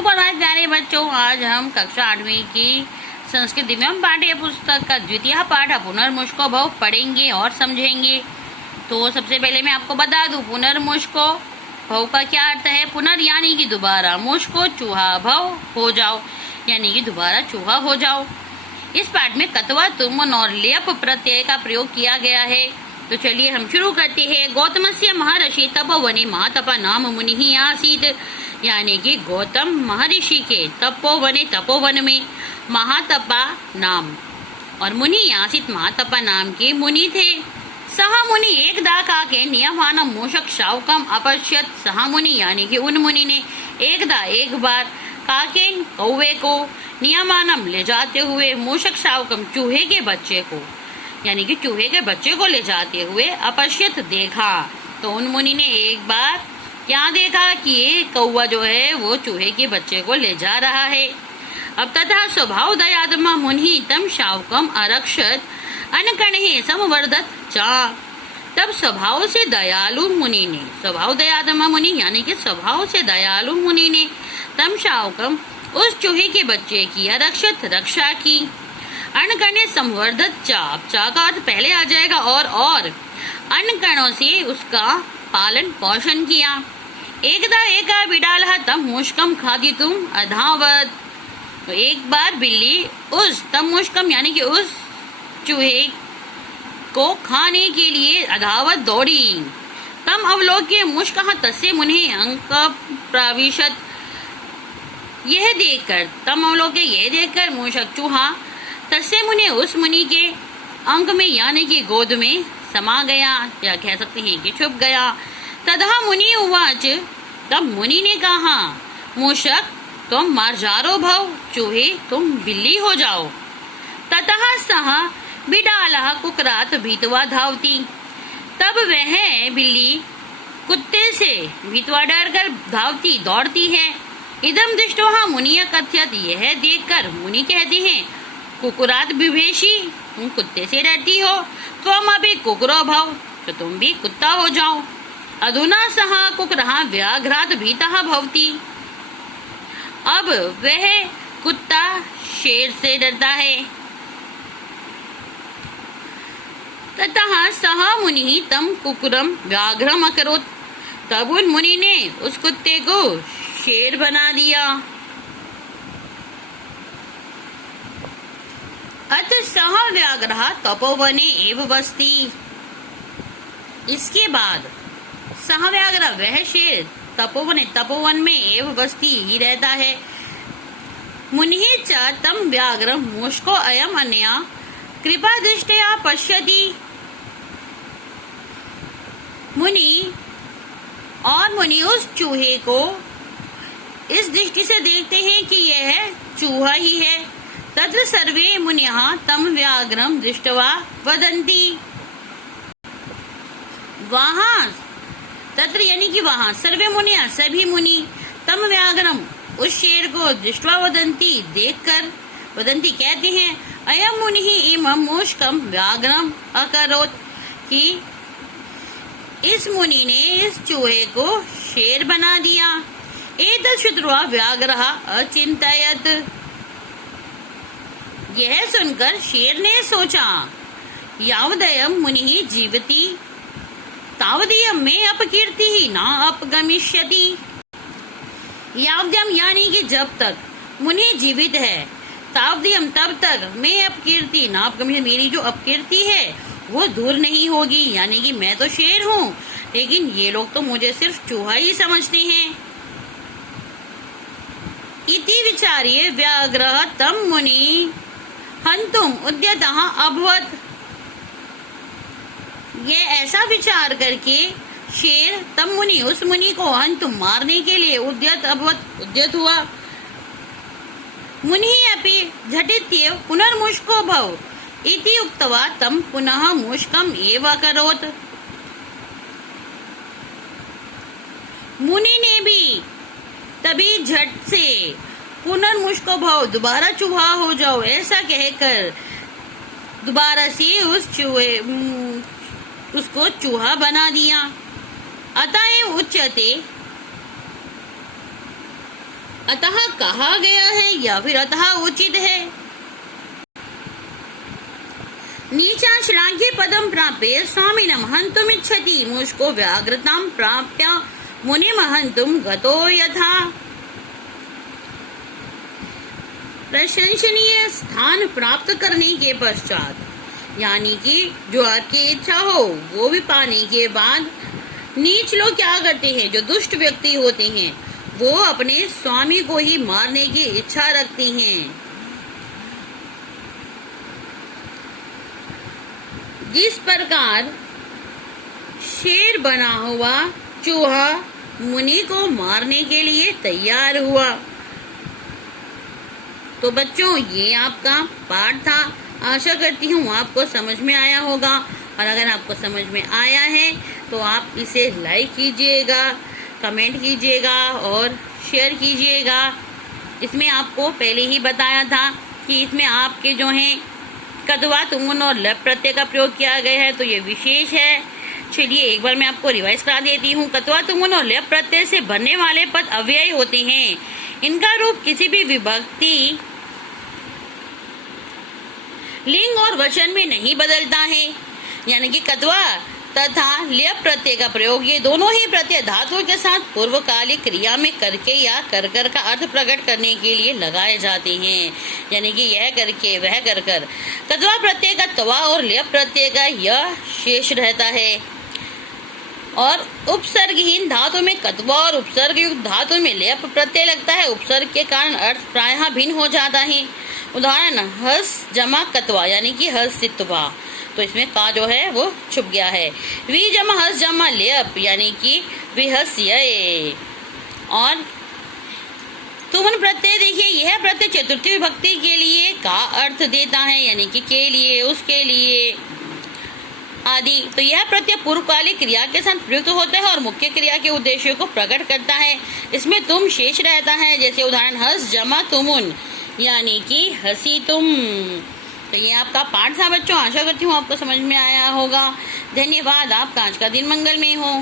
सुप्रभात प्यारे बच्चों। आज हम कक्षा 8वीं की संस्कृत एवं पाठ्य पुस्तक का द्वितीय पाठ पुनर्मुष्को भव पढ़ेंगे और समझेंगे। तो सबसे पहले मैं आपको बता दूं, पुनर्मुष्को भव का क्या अर्थ है। पुनर् यानी कि दोबारा, मुष्को चूहा, भव हो जाओ यानी कि दोबारा चूहा हो जाओ। इस पाठ में कत्वा, तुम और लेप प्रत्यय का प्रयोग किया गया है। तो चलिए हम शुरू करते हैं। गौतमस्य महर्षि तपोवने महातपा नाम मुनि आसीत, यानी कि गौतम महर्षि के तपोवन में महातपा नाम और मुनि आसित महातपा नाम के मुनि थे। सह मुनि एकदा काके नियमानम मूषक शावकम अपश्यत। सह मुनि यानी कि उन मुनि ने एकदा एक बार काकेन कौवे को नियमानम ले जाते हुए मूषक शावकम चूहे के बच्चे को यानी कि चूहे के बच्चे को ले जाते हुए अपश्यत देखा। तो उन मुनि ने एक बार क्या देखा कि ये कौवा जो है वो चूहे के बच्चे को ले जा रहा है। अब तथा स्वभाव दयात्मा मुनि तम शावकम आरक्षत अनकण्हे संवर्धत चा। तब स्वभाव से दयालु मुनि ने, स्वभाव दयात्मा मुनि यानी कि स्वभाव से दयालु मुनि ने तम शावकम उस चूहे के बच्चे की आरक्षत रक्षा की। अनकण्हे संवर्धत चा, चा का अर्थ पहले आ जाएगा और अनकणों से उसका पालन पोषण किया। एकदा एका बिडालः तम मुष्कम खादितुम अधावत। तो एक बार बिल्ली उस तम मुष्कम यानी कि उस चूहे को खाने के लिए अधावत दौड़ी। तम अवलोक्य मुष्कः तस्य मुनिः अंक प्राविशत। यह देखकर मूषक चूहा तस्य मुनि उस मुनि के अंक में यानी कि गोद में समा गया, या कह सकते हैं कि छुप गया। तथा मुनि उवाच, तब मुनि ने कहा, मूषक तुम मार्जारो भव, चूहे तुम बिल्ली हो जाओ। ततः सह बिडालः कुक्रात भीत्वा धावती। तब वह बिल्ली कुत्ते से भीत्वा डरकर धावती दौड़ती है। इदम दृष्टवा मुनिया कथ्यत, यह देखकर मुनि कहते हैं, कुकुरात विभेषी, तुम कुत्ते से डरती हो, तुम अभी कुकुरो भव, तो तुम भी कुत्ता हो जाओ। अधुना सह कुकुरः व्याघ्रात भीतः भवति। अब वह कुत्ता शेर से डरता है। ततः सह मुनि तम कुकुरम व्याघ्रम अकरोत्। तब उन मुनि ने उस कुत्ते को शेर बना दिया। अथ सह व्याघ्रः तपोवने एव वसति। इसके बाद सह व्याघ्र वह शेर तपोवन में एव वसति ही रहता है। मुनिः च तम व्याघ्र मूषको अयम अन्या कृपा दृष्टया पश्यति। मुनि उस चूहे को इस दृष्टि से देखते हैं कि यह चूहा ही है। तत्र सर्वे मुनिः तम व्याघ्रम दृष्ट्वा वदन्ति। वहां तत्र यानी कि वहां सर्वे मुनिः सभी मुनि तम व्याघ्रम उस शेर को दृष्ट्वा वदन्ति देखकर वदन्ति कहते हैं, अयम मुनिः इमं मूषकम व्याघ्रम अकरोत्, कि इस मुनि ने इस चूहे को शेर बना दिया। एतत् श्रुत्वा व्याघ्रः अचिन्तयत्। यह सुनकर शेर ने सोचा, यावदयं मुनिः जीवति तावदीयं मे अपकीर्तिः न अपगमिष्यति। यावदयं यानी कि जब तक मुनि जीवित है, तावदीयं तब तक मैं अपकीर्ति न अपगमिष्यति, मेरी जो अपकीर्ति है वो दूर नहीं होगी। यानी कि मैं तो शेर हूँ, लेकिन ये लोग तो मुझे सिर्फ चूहा ही समझते हैं। इति विचार्य व्याघ्रः तम मुनि हंतुम उद्यतः अभवत्। ये ऐसा विचार करके शेर तम मुनि उस मुनि को हंतुम मारने के लिए उद्यत हुआ। मुनि अपि झटित्येव पुनर्मुष्को भव इति उक्त्वा तम पुनः मुष्कम एव अकरोत्। मुनि ने भी तभी झट से पुनर्मुष्को भव, दोबारा चूहा हो जाओ, ऐसा कहकर दोबारा से उसको चूहा बना दिया। अतएव उच्यते अतः कहा गया है या फिर अतः उचित है। नीचा श्लाघ्य पदम प्राप्य स्वामिनम हन्तुम इच्छति मुष्को व्याघ्रतां प्राप्य मुनिम हन्तुम गतो यथा। प्रशंसनीय स्थान प्राप्त करने के पश्चात यानी कि जो आपकी इच्छा हो वो भी पाने के बाद नीच लोग क्या करते हैं, जो दुष्ट व्यक्ति होते हैं वो अपने स्वामी को ही मारने की इच्छा रखते हैं। जिस प्रकार शेर बना हुआ चूहा मुनि को मारने के लिए तैयार हुआ। तो बच्चों ये आपका पाठ था, आशा करती हूँ आपको समझ में आया होगा। और अगर आपको समझ में आया है तो आप इसे लाइक कीजिएगा, कमेंट कीजिएगा और शेयर कीजिएगा। इसमें आपको पहले ही बताया था कि इसमें आपके जो हैं कद्वा तुमुन और लप प्रत्यय का प्रयोग किया गया है, तो ये विशेष है। चलिए एक बार मैं आपको रिवाइज करा देती हूँ। कद्वा तुमुन और लप प्रत्यय से बनने वाले पद अव्ययी होते हैं। इनका रूप किसी भी विभक्ति, लिंग और वचन में नहीं बदलता है। यानी कि कद्वा तथा ल्यप प्रत्यय का प्रयोग ये दोनों ही प्रत्यय धातुओं के साथ पूर्वकालिक क्रिया में करके या कर कर का अर्थ प्रकट करने के लिए लगाए जाते हैं। यानी कि यह करके वह कर कर। कद्वा प्रत्यय का त्वा और ल्यप प्रत्यय का यह शेष रहता है। और उपसर्गहीन धातु में कद्वा और उपसर्ग युक्त धातु में ल्यप प्रत्यय लगता है। उपसर्ग के कारण अर्थ प्रायः भिन्न हो जाता है। उदाहरण हस जमा कत्वा यानी कि हसित्वा, तो इसमें का जो है वो छुप गया है। वी जमा हस जमा लेप यानी कि विहस्य। और तुमन प्रत्यय देखिए, यह प्रत्यय चतुर्थी विभक्ति के लिए का अर्थ देता है, यानी कि के लिए, उसके लिए आदि। तो यह प्रत्यय पूर्वकालिक क्रिया के साथ प्रयुक्त होता है और मुख्य क्रिया के उद्देश्यों को प्रकट करता है। इसमें तुम शेष रहता है। जैसे उदाहरण हस जमा तुमुन यानी कि हसी तुम। तो ये आपका पाठ था बच्चों, आशा करती हूँ आपको समझ में आया होगा। धन्यवाद। आपका आज का दिन मंगलमय हो।